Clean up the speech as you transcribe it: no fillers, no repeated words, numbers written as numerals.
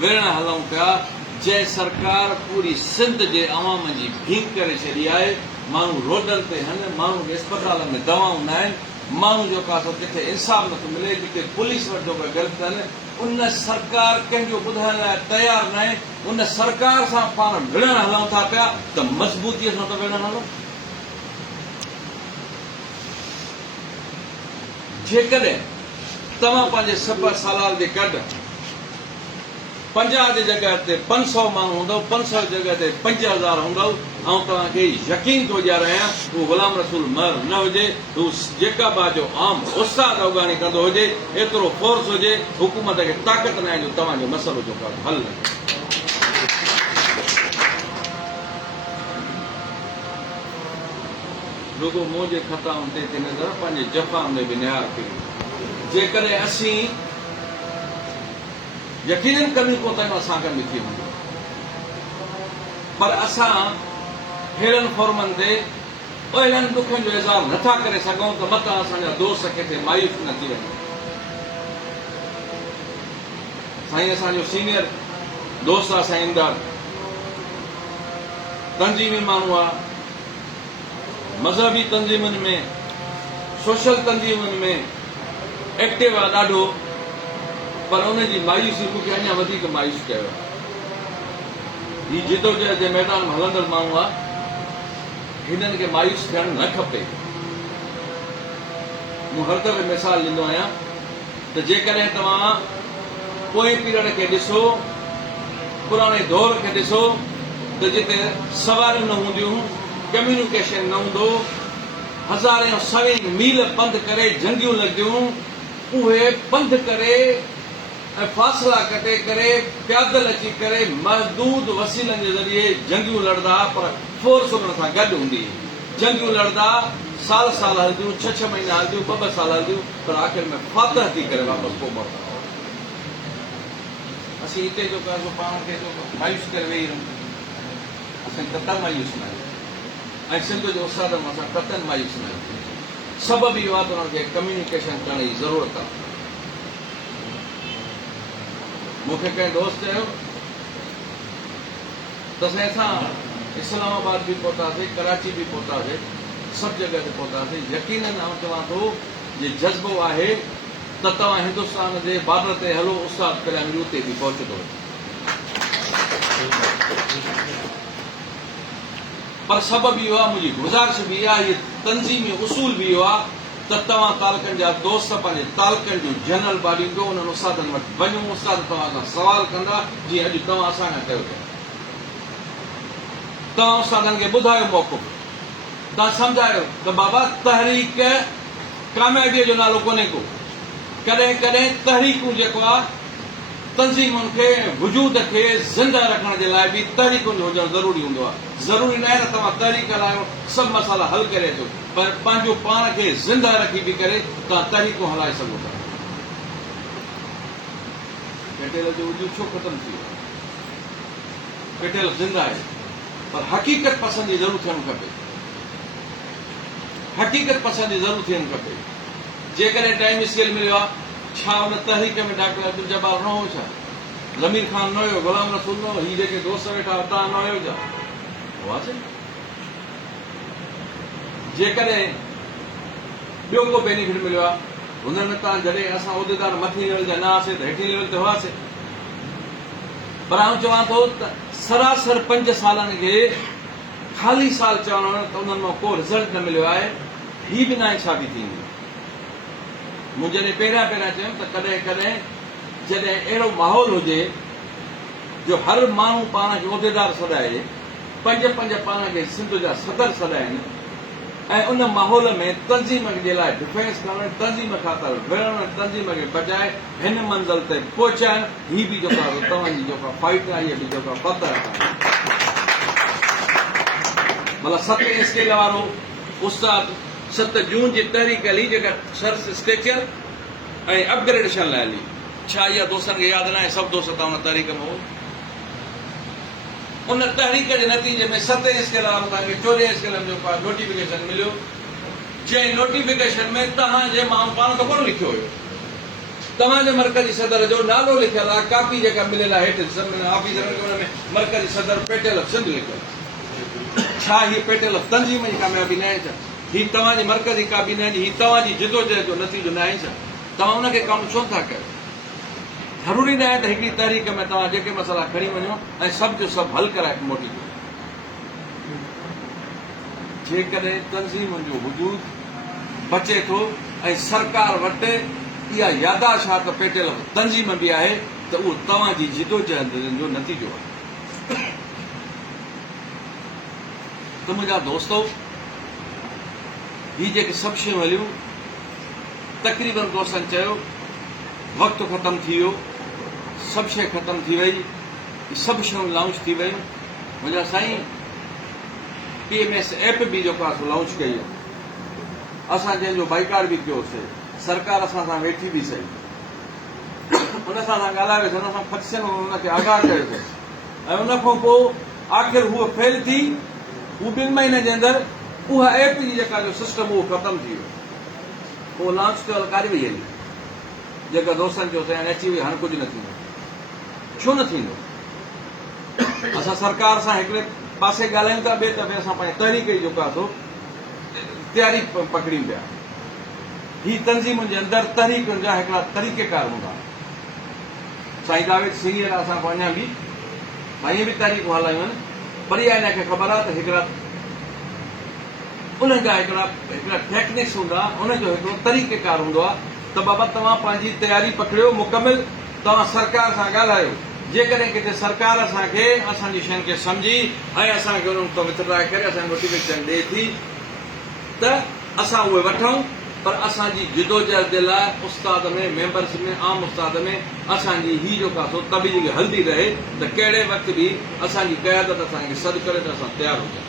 विढ़ण हलूं पिया जंहिं सरकार पूरी सिंध जे अवाम जी भीख करे छॾी आहे। माण्हू रोडनि ते आहिनि, माण्हू अस्पताल में दवाऊं न आहिनि, माण्हू जेको आहे किथे इंसाफ़ नथो मिले, जिते पुलिस वटि पिया ग़लति आहिनि। उन सरकार कंहिंजो ॿुधण लाइ तयारु न आहे। उन सरकार सां पाण विढ़ण हलूं था पिया त मज़बूतीअ सां त विढ़ण हलूं। जेकॾहिं तव्हां पंहिंजे 70 साल जे कढ 50 जी जॻह ते 500 माण्हू हूंदव, 500 जी जॻह ते 5000 हूंदव, ऐं तव्हांखे यकीन थो ॾियारायां हू ग़ुलाम रसूल मर न हुजे, हू जेका बाजो आम उस्ताद अफ़गानी कंदो हुजे, एतिरो फोर्स हुजे, हुकूमत खे ताक़त न आहे जो तव्हांजो मसइलो जेको आहे हल न थिए। रुगो मुंहिंजे ख़ताउनि ते नज़र पंहिंजे जफ़ा में बि निहार कयूं। जेकॾहिं असीं यकीनन कमी को ताईं असां कमी थी वञे, पर असां हेड़नि फॉर्मनि ते अहिड़नि दुखनि जो इज़हार नथा करे सघूं त मथां असांजा दोस्त किथे मायूस न थी वञे। साईं असांजो सीनियर दोस्त आहे साईं इमदाद, तंज़ीमी माण्हू आहे, मज़हबी तंज़ीमुनि में सोशल तंज़ीमुनि में एक्टिव आहे ॾाढो, पर उनजी मायूसी मूंखे अञा वधीक मायूस कयो आहे। हीउ जिदोजहद जे मैदान में हलंदड़ माण्हू आहे, हिननि खे मायूस थियणु न खपे। मूं हर दफ़े मिसाल ॾींदो आहियां त जेकॾहिं तव्हां पोएं पीरियड खे ॾिसो, पुराणे दौर खे ॾिसो, त जिते सवारियूं न हूंदियूं, कम्यूनिकेशन न हूंदो, हज़ारे सवे मील पंध करे जंगियूं लॻंदियूं, उहे पंध करे ऐं फ़ासिला कटे करे पैदल अची करे महदूद वसीलनि जे ज़रिए जंगियूं लड़दा, पर फोर्स उन्हनि सां गॾु हूंदी। जंगियूं लड़दा, साल हलंदियूं, 6 महीना हलंदियूं, 2 साल हलंदियूं, पर आख़िर में फातह थी करे वापसि पोइ मरदा। असीं हिते जेको आहे पाण खे मायूस करे वेही रहूं, असां कतनि मायूस न आहियूं, ऐं सिंध जो उस्तादनि मां असां कतनि मायूस न आहियूं। सबबु इहो आहे त उन्हनि खे कम्यूनिकेशन करण जी ज़रूरत आहे। मूंखे कंहिं दोस्त चयो त साईं असां इस्लामाबाद बि पहुतासीं, कराची बि पहुतासीं, सभु जॻह ते पहुतासीं, यकीनन आउं चवां थो जे जज़्बो आहे त तव्हां हिंदुस्तान जे बॉर्डर ते हलो, उस्ताद कल्याण उते बि पहुचंदो। पर सबबु इहो आहे, मुंहिंजी गुज़ारिश बि आहे, इहे तंज़ीमी उसूल बि इहो आहे त तव्हां तालकनि जा दोस्त पंहिंजे तालकनि जूं जनरल बॉडियूं कयो, उन्हनि उस्तादनि वटि वञो, उस्ताद तव्हां खां सवाल कंदा, जीअं अॼु तव्हां असां खां कयो पिया। तव्हां उस्तादनि खे ॿुधायो मौक़ो, तव्हां सम्झायो त बाबा तहरीक कामयाबीअ जो नालो कोन्हे को। कॾहिं कॾहिं तहरीकूं जेको आहे तंज़ीमुनि खे वजूद खे ज़िंदा रखण जे लाइ बि तहरीकुनि जो हुजणु ज़रूरी हूंदो आहे। ज़रूरी न आहे त तव्हां तहरीक हलायो, सभु मसाला हल करे अचो, पर पंहिंजो पाण खे ज़िंदा रखी बि करे तव्हां तहरीकूं हलाए सघो था। पटेल जो वजूद छो ख़तमु थी वियो? पटेल ज़िंदा आहे, पर हक़ीक़त पसंदि जी ज़रूरु थियणु खपे। हक़ीक़त पसंदि जी ज़रूरु थियणु खपे। जेकॾहिं टाइम स्केल मिलियो आहे, छा उन तहरीक में डॉक्टर अब्दुल जब्बार न हो, छा ज़मीर ख़ान न हुयो, ग़ुलाम रसूल न हो, हीअ जेके दोस्त वेठा तव्हां न हुयो छा? हुआसीं। जेकॾहिं ॿियो को बेनिफिट मिलियो आहे, हुननि में तव्हां जॾहिं असां उहिदेदार मथे लेवल जा न हुआसीं त हेठि लेवल ते हुआसीं। पर आउं चवां थो त सरासर 5 सालनि खे ख़ाली साल चवणु त उन्हनि मां को रिज़ल्ट न मिलियो आहे, हीअ बि नाइंसाफ़ी थींदी। मूं जॾहिं पहिरियां चयुमि त कॾहिं कॾहिं जॾहिं अहिड़ो माहौल हुजे जो हर माण्हू पाण खे उहिदेदार सॾाए, 5 पाण खे सिंध जा सदर सॾाइनि, ऐं उन माहौल में तंज़ीम जे लाइ डिफेंस करणु, तंज़ीम ख़ातिर विढ़णु, तंज़ीम खे बचाए हिन मंज़िल ते पहुचाइणु, हीअ बि जेको आहे तव्हांजी जेका फाइट आहे, इहा बि जेका फतह आहे। भला 7 स्केल वारो उस्ताद 7 जून जी तहरीक हली, जेका सर्च स्ट्रक्चर ऐं अपग्रेडेशन लाइ हली, छा इहा दोस्तनि खे यादि न आहे? सभु दोस्त तव्हां उन तहरीक में हो। उन तहरीक जे नतीजे में 7 स्केल वारो तव्हांखे 14 स्केल में जेको आहे नोटिफिकेशन मिलियो, जंहिं नोटिफिकेशन में तव्हांजे माण्हू पाण त कोन लिखियो हुयो, तव्हांजे मरकज़ी सदर जो नालो लिखियलु आहे, कापी जेका मिलियल आहे हेठि ऑफिसरनि खे, हुन में मरकज़ी सदर पेटेल सिंध लिखियलु आहे। छा हीअ पेटेल तंज़ीम जी कामयाबी न आहे छा? हीअ तव्हांजी मरकज़ी काबीना जी, हीअ तव्हांजी जिदोजहद जो नतीजो न आहे छा? तव्हां उनखे कमु छो था कयो? ज़रूरी न आहे त हिकिड़ी तहरीक में तव्हां जेके मसइला खणी वञो ऐं सभु जो सभु हल कराए मोटी ॾियो। जेकॾहिं तंज़ीम जो वजूद बचे थो ऐं सरकार वटि इहा यादाश्त आहे त पेटेल तंज़ीम बि आहे, त उहो तव्हांजी जिदोजहद जो नतीजो आहे। त मुंहिंजा दोस्तो, हीअ जेके सभु शयूं हलियूं, तक़रीबन दोस्तनि चयो वक़्तु ख़तमु थी वियो, सभु शइ ख़तमु थी वई, सभु शयूं लॉन्च थी वयूं। मुंहिंजा साईं, PMS ऐप बि जेको आहे लॉन्च कई आहे। असां जंहिंजो बाइकाट बि कयोसीं, सरकार असां सां वेठी बि सही, उन सां ॻाल्हाए वेठो, हुन सां फसियल हुनखे आगाह कयोसीं, ऐं उन खां पोइ आख़िर हूअ फेल थी। हू 2 महीने जे अंदरि उहा ऐप जी जेका जो सिस्टम उहो ख़तमु थी वियो, उहो लॉन्च कयल काॾे वई हली। जेका दोस्तनि चयोसीं हाणे अची वई, हाणे कुझु न थींदो। छो न थींदो? असां सरकार सां हिकिड़े पासे ॻाल्हायूं था, ॿिए दफ़े असां पंहिंजे तहरीक जी जेका तयारी पकड़ीं पिया। ही तंज़ीमुनि जे अंदरि तहरीकुनि जा हिकिड़ा तरीक़ेकार हूंदा। साईं जावेद सीनियर असां खां अञा बि ईअं बि तहरीकूं हलायूं आहिनि, पर इहा हिनखे ख़बर आहे त हिकिड़ा उन्हनि जा हिकिड़ा टेक्निक्स हूंदा, उनजो हिकिड़ो तरीक़ेकार हूंदो आहे त बाबा तव्हां पंहिंजी तयारी पकड़ियो मुकमिल, तव्हां सरकार सां ॻाल्हायो। जेकॾहिं किथे सरकार असांखे असांजी शयुनि खे सम्झी ऐं असांखे उन्हनि खां विथड्रॉ करे असांखे मोटिवेशन ॾिए थी त असां उहे वठूं, पर असांजी जिदोजहद जे लाइ उस्ताद में, मेंबर्स में, आम उस्ताद में असांजी ही जेका तबीज़ हलंदी रहे, त कहिड़े वक़्तु बि असांजी क़यादत असांखे सॾु करे त असां तयारु हुजूं।